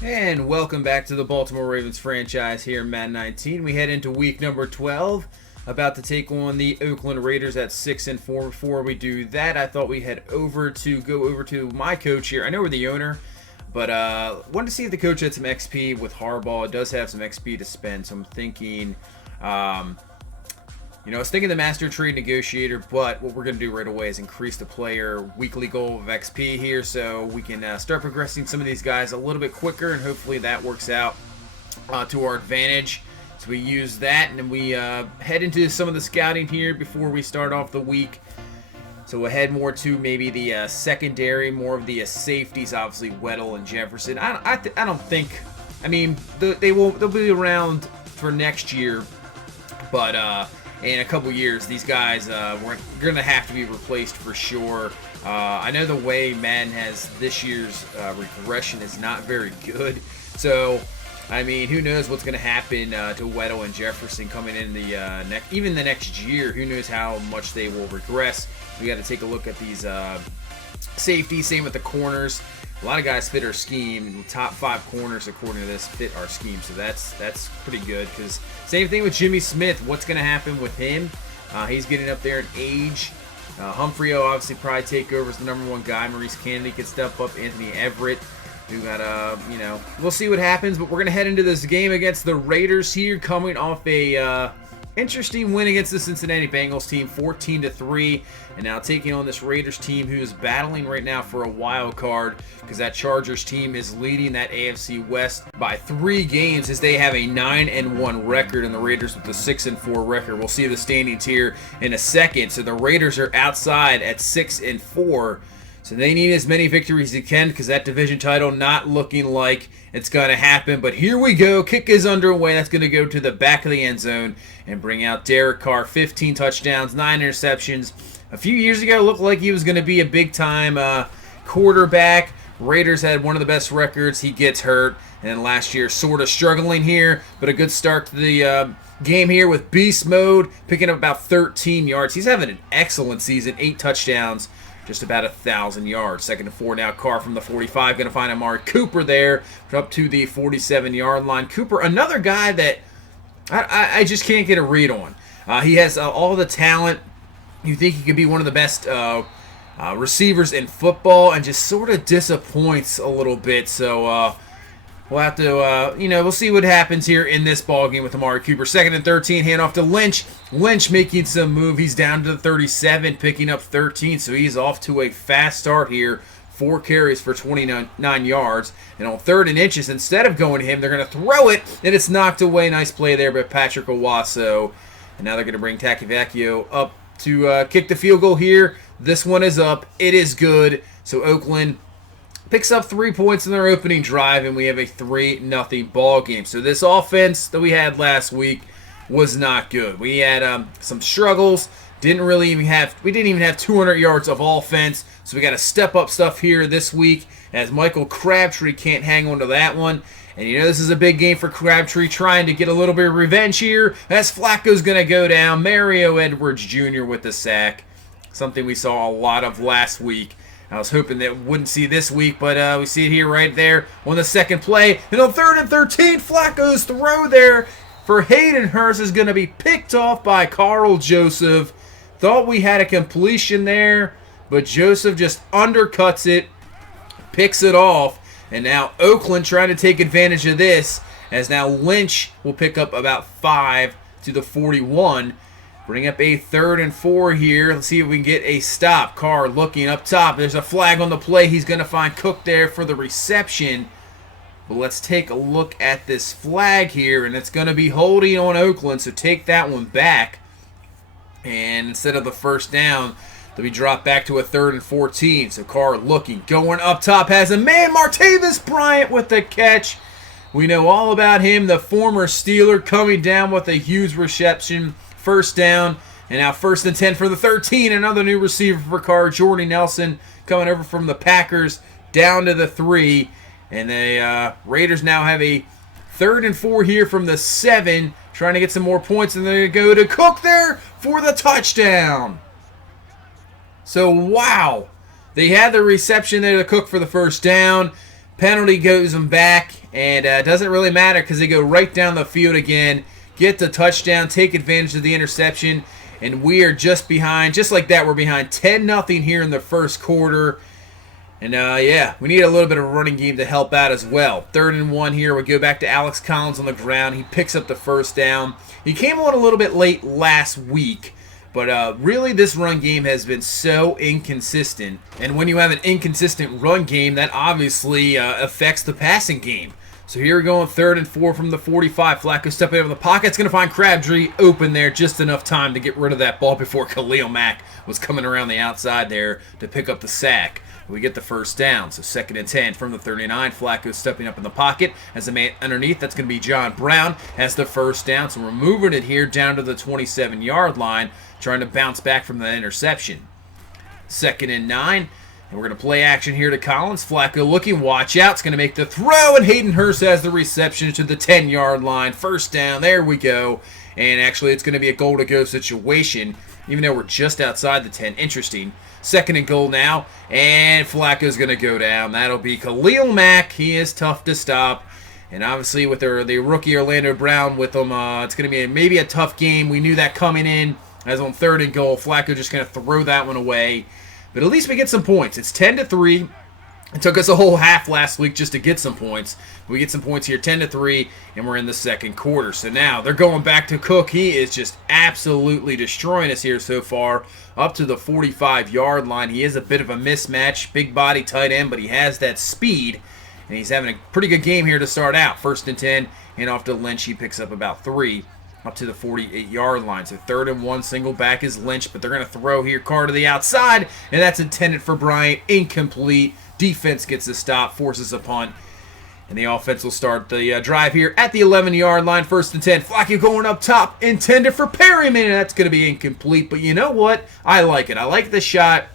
And welcome back to the Baltimore Ravens franchise here in Madden 19. We head into week number 12, about to take on the Oakland Raiders at 6-4. Before we do that, I thought we'd go over to my coach here. I know we're the owner, but wanted to see if the coach had some XP with Harbaugh. It does have some XP to spend, so I'm thinking, I was thinking the Master Trade Negotiator, but what we're going to do right away is increase the player weekly goal of XP here so we can start progressing some of these guys a little bit quicker, and hopefully that works out to our advantage. So we use that, and then we head into some of the scouting here before we start off the week. So we'll head more to maybe the secondary, more of the safeties, obviously Weddle and Jefferson. I don't think, they'll be around for next year, but in a couple years, these guys we're going to have to be replaced for sure. I know the way Madden has this year's regression is not very good. So, who knows what's going to happen to Weddle and Jefferson coming in the next year. Who knows how much they will regress. We got to take a look at these safeties. Same with the corners. A lot of guys fit our scheme. Top 5 corners, according to this, fit our scheme. So that's pretty good. Because same thing with Jimmy Smith. What's going to happen with him? He's getting up there in age. Humphrey will obviously probably take over as the #1 guy. Maurice Kennedy could step up. Anthony Everett. We got we'll see what happens. But we're going to head into this game against the Raiders here, coming off a interesting win against the Cincinnati Bengals team, 14-3, and now taking on this Raiders team who is battling right now for a wild card because that Chargers team is leading that AFC West by 3 games as they have a 9-1 record, and the Raiders with a 6-4 record. We'll see the standings here in a second. So the Raiders are outside at 6-4. So they need as many victories as they can because that division title not looking like it's going to happen. But here we go. Kick is underway. That's going to go to the back of the end zone and bring out Derek Carr. 15 touchdowns, 9 interceptions. A few years ago, it looked like he was going to be a big-time quarterback. Raiders had one of the best records. He gets hurt. And then last year, sort of struggling here. But a good start to the game here with beast mode, picking up about 13 yards. He's having an excellent season. 8 touchdowns. Just about 1,000 yards. 2nd-4 now. Carr from the 45. Going to find Amari Cooper there. Up to the 47-yard line. Cooper, another guy that I just can't get a read on. He has all the talent. You think he could be one of the best receivers in football, and just sort of disappoints a little bit. So we'll have to, we'll see what happens here in this ball game with Amari Cooper. 2nd-13, handoff to Lynch. Lynch making some move. He's down to the 37, picking up 13, so he's off to a fast start here. 4 carries for 29 yards. And on 3rd and inches, instead of going to him, they're going to throw it, and it's knocked away. Nice play there by Patrick Owasso. And now they're going to bring Takivakio up to kick the field goal here. This one is up. It is good. So Oakland picks up 3 points in their opening drive, and we have a 3-0 ball game. So this offense that we had last week was not good. We had some struggles. We didn't even have 200 yards of offense. So we got to step up stuff here this week as Michael Crabtree can't hang on to that one. And this is a big game for Crabtree, trying to get a little bit of revenge here as Flacco's going to go down. Mario Edwards Jr. with the sack. Something we saw a lot of last week. I was hoping that we wouldn't see this week, but we see it here right there on the second play. And on 3rd-13, Flacco's throw there for Hayden Hurst is going to be picked off by Carl Joseph. Thought we had a completion there, but Joseph just undercuts it, picks it off, and now Oakland trying to take advantage of this, as now Lynch will pick up about 5 to the 41. Bring up a 3rd-4 here. Let's see if we can get a stop. Carr looking up top. There's a flag on the play. He's going to find Cook there for the reception. But let's take a look at this flag here, and it's going to be holding on Oakland, so take that one back. And instead of the first down, they'll be dropped back to a 3rd-14. So Carr looking, going up top, has a man, Martavis Bryant with the catch. We know all about him, the former Steeler, coming down with a huge reception. First down, and now 1st-10 for the 13. Another new receiver for Carr, Jordy Nelson, coming over from the Packers down to the 3. And the Raiders now have a 3rd-4 here from the 7, trying to get some more points, and they're going to go to Cook there for the touchdown. So, wow. They had the reception there to Cook for the first down. Penalty goes them back, and it doesn't really matter because they go right down the field again, get the touchdown, take advantage of the interception, and we are just behind. Just like that, we're behind 10-0 here in the first quarter. And, yeah, we need a little bit of a running game to help out as well. 3rd and 1 here. We go back to Alex Collins on the ground. He picks up the first down. He came on a little bit late last week, but really this run game has been so inconsistent. And when you have an inconsistent run game, that obviously affects the passing game. So here we go on 3rd and 4 from the 45. Flacco stepping over the pocket. It's going to find Crabtree open there. Just enough time to get rid of that ball before Khalil Mack was coming around the outside there to pick up the sack. We get the first down. So 2nd and 10 from the 39. Flacco stepping up in the pocket. As a man underneath, that's going to be John Brown, has the first down. So we're moving it here down to the 27-yard line, trying to bounce back from that interception. 2nd and 9. And we're going to play action here to Collins. Flacco looking, watch out. It's going to make the throw, and Hayden Hurst has the reception to the 10-yard line. First down, there we go. And actually, it's going to be a goal-to-go situation, even though we're just outside the 10. Interesting. 2nd and goal now, and Flacco's going to go down. That'll be Khalil Mack. He is tough to stop. And obviously, with the rookie Orlando Brown with him, it's going to be maybe a tough game. We knew that coming in. As on 3rd and goal, Flacco just going to throw that one away. But at least we get some points. It's 10-3. It took us a whole half last week just to get some points. We get some points here, 10-3, and we're in the second quarter. So now they're going back to Cook. He is just absolutely destroying us here so far, up to the 45-yard line. He is a bit of a mismatch, big body tight end, but he has that speed, and he's having a pretty good game here to start out. 1st and 10, and off to Lynch. He picks up about 3. Up to the 48-yard line. So 3rd and 1, single back is Lynch, but they're going to throw here, Carr to the outside, and that's intended for Bryant. Incomplete. Defense gets a stop, forces a punt, and the offense will start the drive here at the 11-yard line. 1st and 10. Flacco going up top, intended for Perryman, and that's going to be incomplete. But you know what? I like it. I like the shot.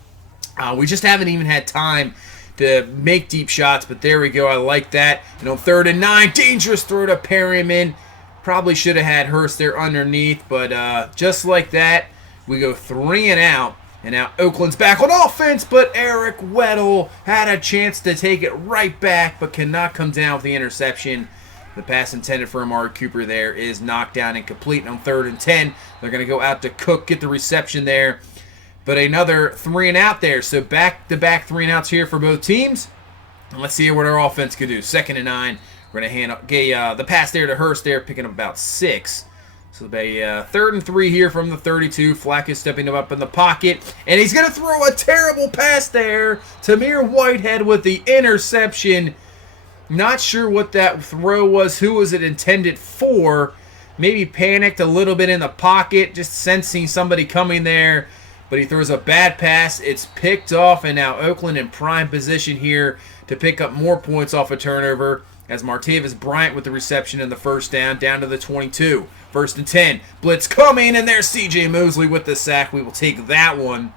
We just haven't even had time to make deep shots, but there we go. I like that. And on 3rd and 9, dangerous throw to Perryman. Probably should have had Hurst there underneath, but just like that, we go 3 and out. And now Oakland's back on offense, but Eric Weddle had a chance to take it right back, but cannot come down with the interception. The pass intended for Amari Cooper there is knocked down and complete. And on 3rd and 10, they're going to go out to Cook, get the reception there. But another 3 and out there. So back-to-back 3 and outs here for both teams. And let's see what our offense could do. 2nd and 9. We're going to hand the pass there to Hurst there, picking up about 6. So it'll be 3rd and 3 here from the 32. Flacco stepping up in the pocket. And he's going to throw a terrible pass there. Tamir Whitehead with the interception. Not sure what that throw was. Who was it intended for? Maybe panicked a little bit in the pocket, just sensing somebody coming there. But he throws a bad pass. It's picked off, and now Oakland in prime position here to pick up more points off a turnover. As Martavis Bryant with the reception in the first down to the 22. 1st and 10. Blitz coming, and there's C.J. Mosley with the sack. We will take that one.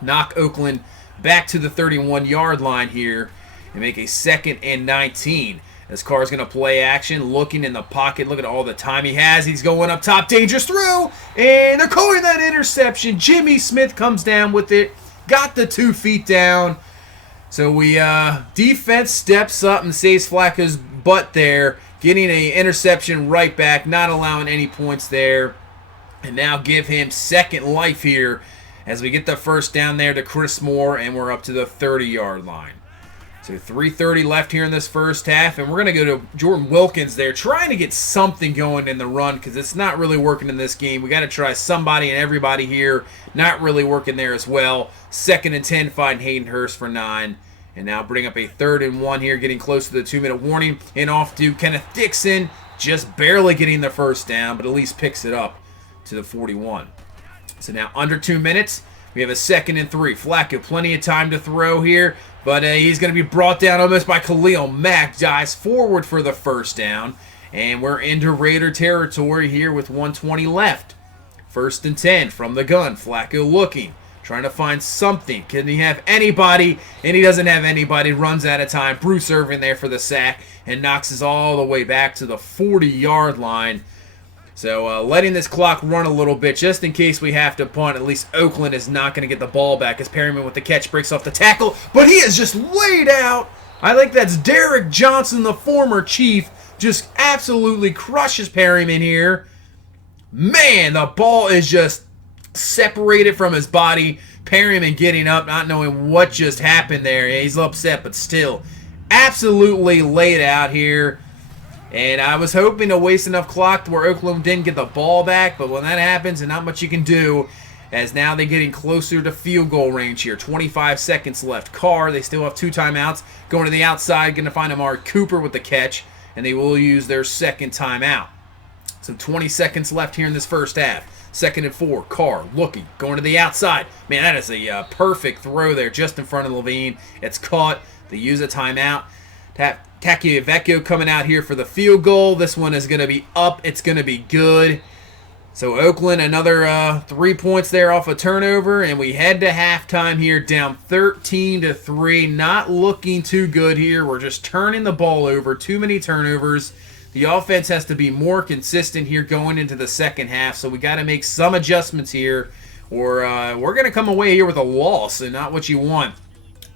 Knock Oakland back to the 31-yard line here and make a 2nd and 19. As Carr's going to play action, looking in the pocket. Look at all the time he has. He's going up top. Dangerous throw, and they're calling that interception. Jimmy Smith comes down with it. Got the 2 feet down. So we defense steps up and saves Flacco's butt there, getting an interception right back, not allowing any points there, and now give him second life here as we get the first down there to Chris Moore, and we're up to the 30-yard line. So 3:30 left here in this first half, and we're going to go to Jordan Wilkins there, trying to get something going in the run because it's not really working in this game. We got to try somebody and everybody here. Not really working there as well. 2nd and 10, find Hayden Hurst for 9. And now bring up a 3rd and 1 here, getting close to the 2-minute warning. And off to Kenneth Dixon, just barely getting the first down, but at least picks it up to the 41. So now under 2 minutes, we have a 2nd and 3. Flacco, plenty of time to throw here, but he's going to be brought down almost by Khalil Mack. Dives forward for the first down, and we're into Raider territory here with 1:20 left. 1st and 10 from the gun. Flacco looking, trying to find something. Can he have anybody? And he doesn't have anybody. Runs out of time. Bruce Irvin there for the sack and knocks us all the way back to the 40-yard line. So letting this clock run a little bit just in case we have to punt. At least Oakland is not going to get the ball back as Perryman with the catch breaks off the tackle. But he is just laid out I think that's Derek Johnson, the former Chief, just absolutely crushes Perryman here. Man, the ball is just separated from his body. Perryman getting up, not knowing what just happened there. Yeah, he's upset, but still absolutely laid out here. And I was hoping to waste enough clock to where Oakland didn't get the ball back, but when that happens, and not much you can do, as now they're getting closer to field goal range here. 25 seconds left. Carr, they still have 2 timeouts. Going to the outside, going to find Amari Cooper with the catch, and they will use their second timeout. So 20 seconds left here in this first half. 2nd and 4. Carr looking, going to the outside. Man, that is a perfect throw there just in front of Levine. It's caught. They use a timeout. Takiavecchio coming out here for the field goal. This one is going to be up. It's going to be good. So Oakland, another 3 points there off a turnover, and we head to halftime here, down 13-3. Not looking too good here. We're just turning the ball over. Too many turnovers. The offense has to be more consistent here going into the second half, so we got to make some adjustments here, or we're going to come away here with a loss and not what you want.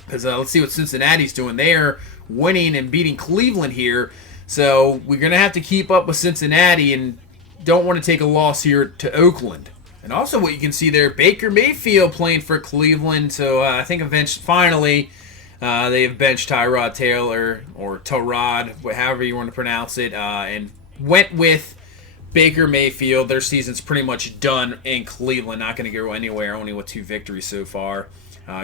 Because let's see what Cincinnati's doing. They are winning and beating Cleveland here, so we're going to have to keep up with Cincinnati and don't want to take a loss here to Oakland. And also what you can see there, Baker Mayfield playing for Cleveland. So I think finally they have benched Tyrod Taylor, or Tyrod, however you want to pronounce it, and went with Baker Mayfield. Their season's pretty much done in Cleveland. Not going to go anywhere, only with 2 victories so far.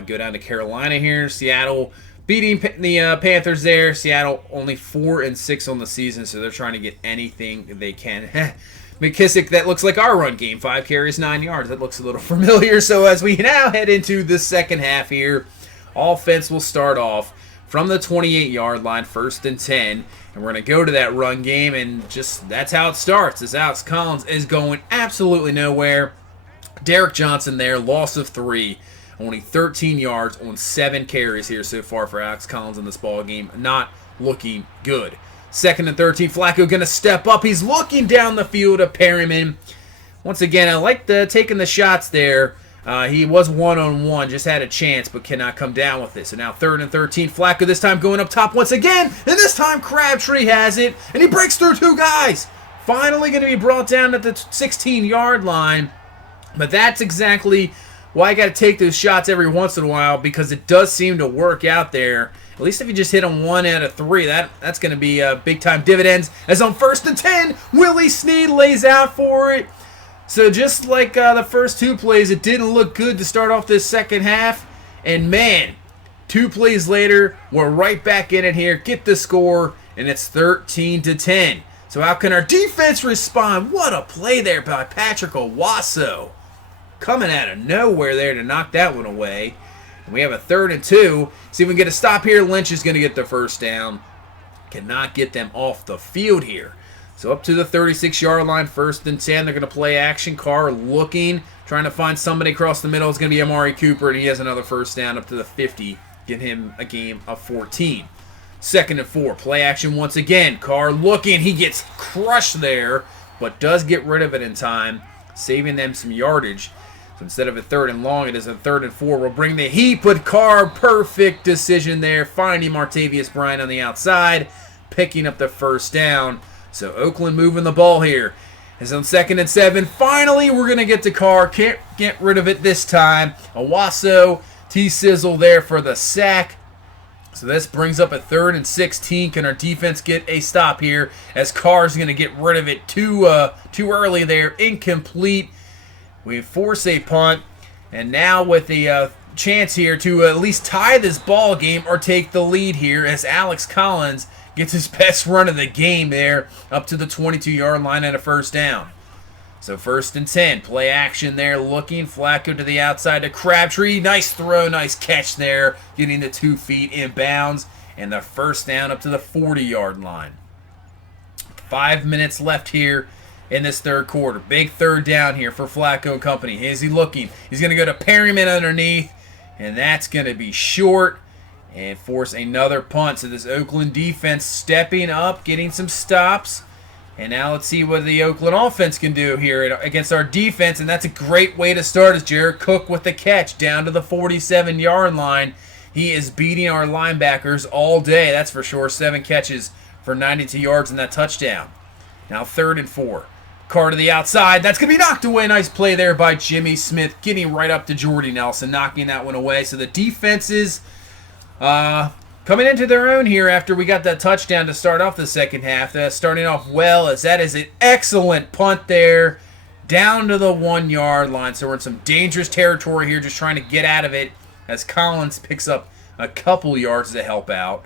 Go down to Carolina here. Seattle beating the Panthers there. Seattle only 4-6 on the season, so they're trying to get anything they can. McKissick, that looks like our run game. 5 carries, 9 yards. That looks a little familiar. So as we now head into the second half here, offense will start off from the 28-yard line, 1st and 10. And we're going to go to that run game, and just that's how it starts. As Alex Collins is going absolutely nowhere. Derek Johnson there, loss of 3. Only 13 yards on 7 carries here so far for Alex Collins in this ball game. Not looking good. 2nd and 13. Flacco going to step up. He's looking down the field at Perryman. Once again, I like taking the shots there. He was one-on-one, just had a chance, but cannot come down with it. So now 3rd and 13. Flacco this time going up top once again. And this time Crabtree has it. And he breaks through 2 guys. Finally going to be brought down at the 16-yard line. But that's exactly why I got to take those shots every once in a while, because it does seem to work out there. At least if you just hit them 1 out of 3, that's going to be big-time dividends. As on 1st and 10, Willie Snead lays out for it. So just like the first 2 plays, it didn't look good to start off this second half. And man, 2 plays later, we're right back in it here. Get the score, and it's 13-10. So how can our defense respond? What a play there by Patrick Owasso. Coming out of nowhere there to knock that one away. And we have a 3rd and 2. See if we can get a stop here. Lynch is going to get the first down. Cannot get them off the field here. So up to the 36-yard line, 1st and 10. They're going to play action. Carr looking, trying to find somebody across the middle. It's going to be Amari Cooper, and he has another first down up to the 50. Get him a game of 14. 2nd and 4. Play action once again. Carr looking. He gets crushed there, but does get rid of it in time, saving them some yardage. So instead of a 3rd and long, it is a 3rd and 4. We'll bring the heat, but Carr, perfect decision there. Finding Martavius Bryant on the outside, picking up the first down. So Oakland moving the ball here. It's on 2nd and 7. Finally, we're going to get to Carr. Can't get rid of it this time. Owasso, T-Sizzle there for the sack. So this brings up a 3rd and 16. Can our defense get a stop here? As Carr's going to get rid of it too early there. Incomplete. We force a punt, and now with the chance here to at least tie this ball game or take the lead here, as Alex Collins gets his best run of the game there up to the 22-yard line and a first down. So 1st and 10, play action there, looking. Flacco to the outside to Crabtree. Nice throw, nice catch there, getting the 2 feet in bounds, and the first down up to the 40-yard line. 5 minutes left here in this 3rd quarter. Big 3rd down here for Flacco and company. Is he looking? He's going to go to Perryman underneath, and that's going to be short and force another punt. So this Oakland defense stepping up, getting some stops. And now let's see what the Oakland offense can do here against our defense, and that's a great way to start, as Jared Cook with the catch down to the 47-yard line. He is beating our linebackers all day, that's for sure. 7 catches for 92 yards and that touchdown. Now 3rd and 4. Carr to the outside. That's going to be knocked away. Nice play there by Jimmy Smith, getting right up to Jordy Nelson, knocking that one away. So the defense is coming into their own here after we got that touchdown to start off the second half. That's starting off well, as that is an excellent punt there down to the 1-yard line. So we're in some dangerous territory here, just trying to get out of it as Collins picks up a couple yards to help out.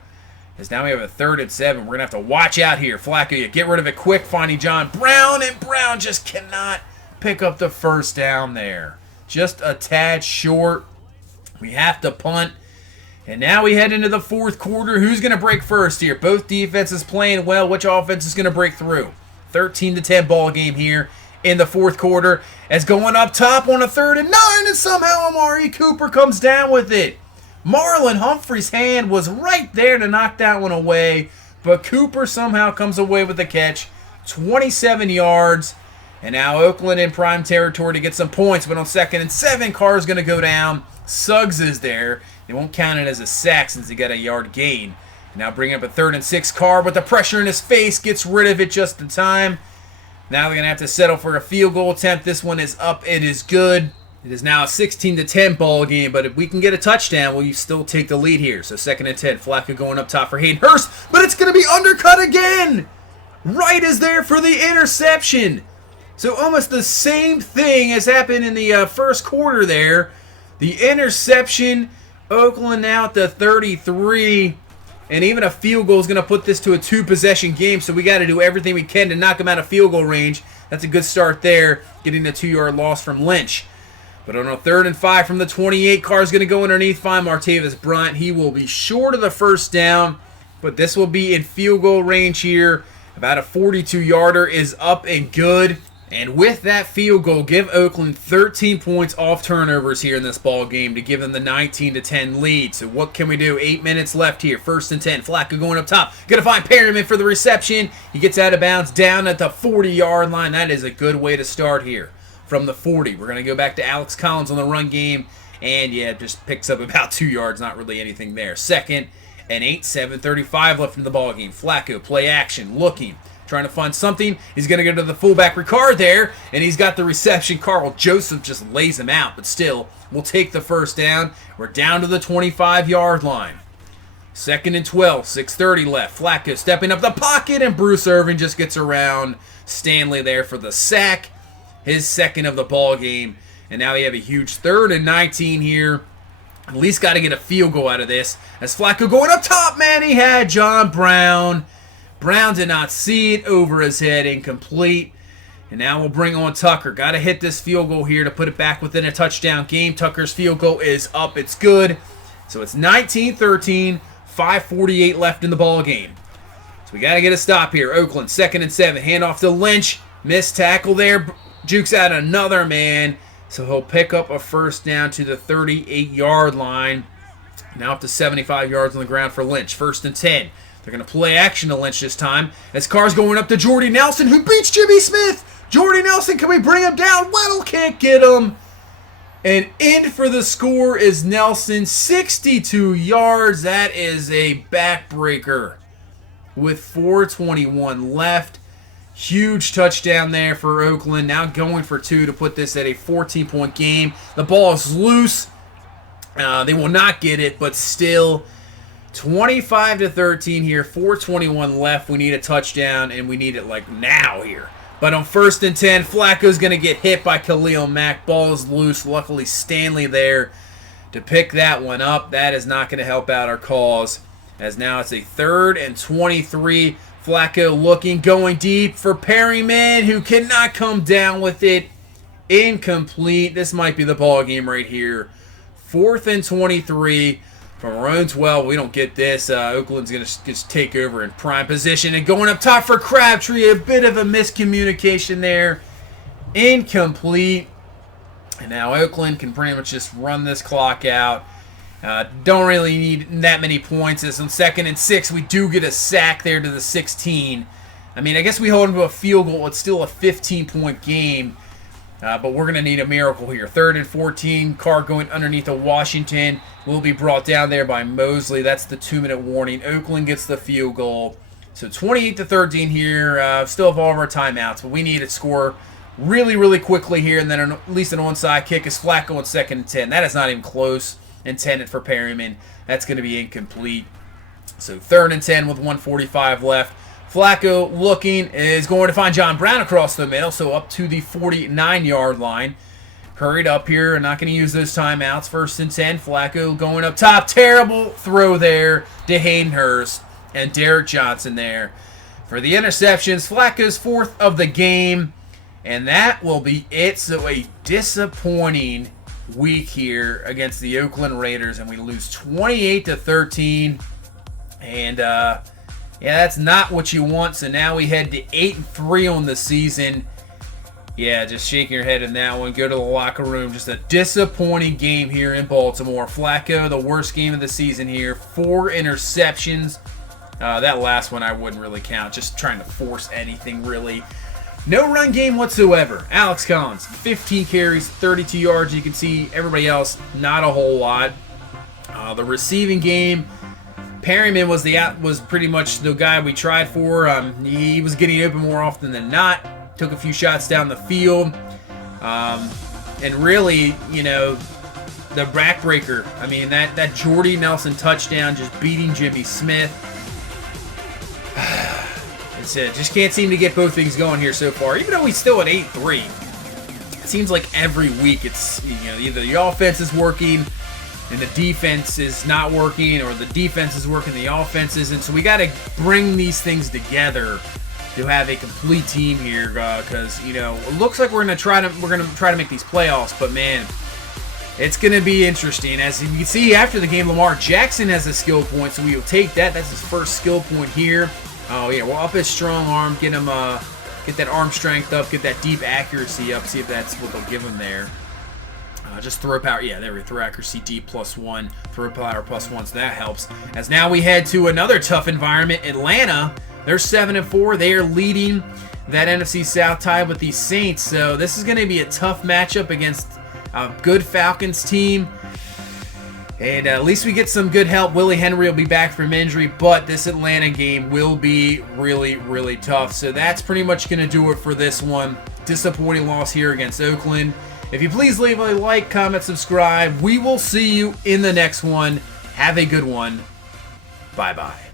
As now we have a 3rd and 7. We're going to have to watch out here. Flacco, you get rid of it quick, finding John Brown, and Brown just cannot pick up the first down there. Just a tad short. We have to punt. And now we head into the 4th quarter. Who's going to break first here? Both defenses playing well. Which offense is going to break through? 13-10 ball game here in the 4th quarter. As going up top on a 3rd and 9, and somehow Amari Cooper comes down with it. Marlon Humphrey's hand was right there to knock that one away, but Cooper somehow comes away with the catch. 27 yards, and now Oakland in prime territory to get some points, but on 2nd and 7, Carr's going to go down. Suggs is there. They won't count it as a sack since he got a yard gain. Now bring up a 3rd and 6. Carr with the pressure in his face, gets rid of it just in time. Now they're going to have to settle for a field goal attempt. This one is up. It is good. It is now a 16-10 ball game, but if we can get a touchdown, will you still take the lead here? So 2nd and 10, Flacco going up top for Hayden Hurst, but it's going to be undercut again. Wright is there for the interception. So almost the same thing has happened in the 1st quarter there. The interception, Oakland now at the 33, and even a field goal is going to put this to a 2-possession game, so we got to do everything we can to knock them out of field goal range. That's a good start there, getting the 2-yard loss from Lynch. But on a 3rd and 5 from the 28, Carr's going to go underneath, find Martavis Bryant. He will be short of the first down, but this will be in field goal range here. About a 42-yarder is up and good. And with that field goal, give Oakland 13 points off turnovers here in this ball game to give them the 19-10 lead. So what can we do? 8 minutes left here. 1st and 10. Flacco going up top. Going to find Perryman for the reception. He gets out of bounds down at the 40-yard line. That is a good way to start here. From the 40, we're going to go back to Alex Collins on the run game. And yeah, just picks up about 2 yards. Not really anything there. 2nd and 8. 7:35 left in the ball game. Flacco, play action, looking. Trying to find something. He's going to go to the fullback Ricard there, and he's got the reception. Carl Joseph just lays him out, but still, we'll take the first down. We're down to the 25-yard line. 2nd and 12, 6:30 left. Flacco stepping up the pocket, and Bruce Irvin just gets around Stanley there for the sack. His 2nd of the ball game, and now we have a huge 3rd and 19 here. At least got to get a field goal out of this. As Flacco going up top, man, he had John Brown. Brown did not see it, over his head, incomplete. And now we'll bring on Tucker. Got to hit this field goal here to put it back within a touchdown game. Tucker's field goal is up. It's good. So it's 19-13, 5:48 left in the ball game. So we got to get a stop here. Oakland, 2nd and 7. Handoff to Lynch. Missed tackle there. Jukes out another man. So he'll pick up a first down to the 38-yard line. Now up to 75 yards on the ground for Lynch. 1st and 10. They're going to play action to Lynch this time. As Carr's going up to Jordy Nelson, who beats Jimmy Smith. Jordy Nelson, can we bring him down? Weddle can't get him. And in for the score is Nelson, 62 yards. That is a backbreaker with 4:21 left. Huge touchdown there for Oakland. Now going for 2 to put this at a 14-point game. The ball is loose. They will not get it, but still 25-13 here. 4:21 left. We need a touchdown, and we need it like now here. But on 1st and 10, Flacco's going to get hit by Khalil Mack. Ball is loose. Luckily, Stanley there to pick that one up. That is not going to help out our cause, as now it's a 3rd and 23. Flacco looking, going deep for Perryman, who cannot come down with it. Incomplete. This might be the ball game right here. 4th and 23 from our own 12. We don't get this. Oakland's going to just take over in prime position. And going up top for Crabtree. A bit of a miscommunication there. Incomplete. And now Oakland can pretty much just run this clock out. Don't really need that many points. As on 2nd and 6, we do get a sack there to the 16. I mean, I guess we hold them to a field goal. It's still a 15-point game. But we're going to need a miracle here. 3rd and 14. Carr going underneath of Washington. Will be brought down there by Mosley. That's the 2-minute warning. Oakland gets the field goal. So 28-13 here. Still have all of our timeouts, but we need to score really, really quickly here. And then at least an onside kick is Flacco on 2nd and 10. That is not even close. Intended for Perryman. That's going to be incomplete. So 3rd and 10 with 1:45 left. Flacco looking is going to find John Brown across the middle, so up to the 49-yard line. Hurried up here, not going to use those timeouts. 1st and 10, Flacco going up top. Terrible throw there to Hayden Hurst and Derek Johnson there for the interceptions. Flacco's 4th of the game, and that will be it. So a disappointing week here against the Oakland Raiders, and we lose 28-13. And yeah, that's not what you want. So now we head to 8-3 on the season. Yeah, just shaking your head in that one. Go to the locker room. Just a disappointing game here in Baltimore. Flacco, the worst game of the season here. 4 interceptions. That last one I wouldn't really count. Just trying to force anything, really. No run game whatsoever. Alex Collins, 15 carries, 32 yards. You can see everybody else, not a whole lot. The receiving game, Perryman was pretty much the guy we tried for. He was getting open more often than not. Took a few shots down the field. And really, you know, the backbreaker. I mean, that Jordy Nelson touchdown just beating Jimmy Smith. It's it. Just can't seem to get both things going here so far. Even though we still at 8-3. It seems like every week it's, you know, either the offense is working and the defense is not working, or the defense is working, the offense isn't. So we got to bring these things together to have a complete team here, because you know it looks like we're gonna try to make these playoffs, but man, it's gonna be interesting. As you can see after the game, Lamar Jackson has a skill point, so we will take that. That's his first skill point here. Oh yeah, we'll up his strong arm, get him get that arm strength up, get that deep accuracy up. See if that's what they'll give him there. Just throw power. Yeah, there we go. Throw accuracy deep +1. Throw power +1, so that helps. As now we head to another tough environment, Atlanta. They're 7-4. They are leading that NFC South tie with the Saints. So this is going to be a tough matchup against a good Falcons team. And at least we get some good help. Willie Henry will be back from injury, but this Atlanta game will be really, really tough. So that's pretty much going to do it for this one. Disappointing loss here against Oakland. If you please leave a like, comment, subscribe. We will see you in the next one. Have a good one. Bye-bye.